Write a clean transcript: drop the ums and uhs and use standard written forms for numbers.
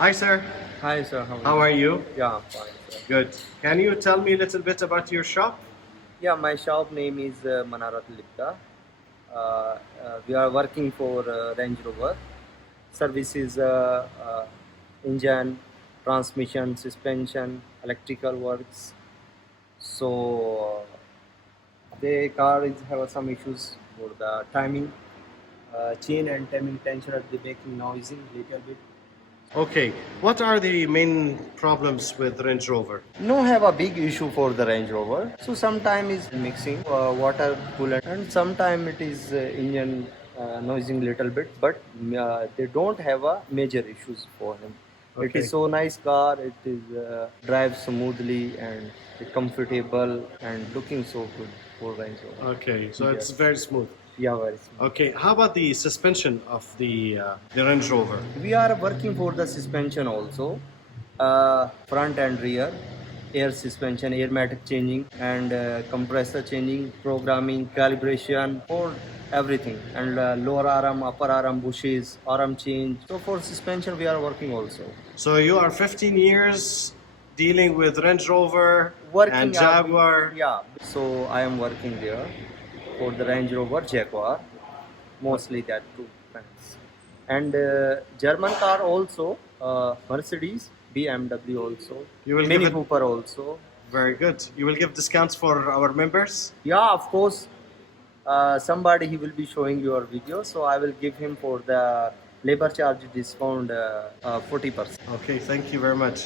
Hi, sir. Hi, sir. How are you? Yeah, I'm fine, sir. Good. Can you tell me a little bit about your shop? Yeah, my shop name is Manarat Ibdaa. We are working for Range Rover. Services engine, transmission, suspension, electrical works. So the car is have some issues for the timing, chain and timing tension at the making noisy little bit. Okay. What are the main problems with Range Rover? No have a big issue for the Range Rover. So sometime is mixing water coolant and sometime it is engine noising little bit, but they don't have a major issues for him. It Okay. is so nice car. It is drives smoothly and comfortable and looking so good for Range Rover. Okay. So it's Yes. very smooth. Yeah, very smooth. Okay. How about the suspension of the Range Rover? We are working for the suspension also, front and rear, air suspension, airmatic changing, and compressor changing, programming, calibration for everything, and lower arm, upper arm, bushes, arm change. So for suspension, we are working also. So you are 15 years dealing with Range Rover Working and Jaguar. yeah. So I am working there for the Range Rover Jaguar, mostly that two brands, and German car also, Mercedes, BMW also, You will Mini give it- Cooper also. Very good. You will give discounts for our members? Yeah, of course. Somebody he will be showing your video, so I will give him for the labor charge discount 40%. Okay. Thank you very much.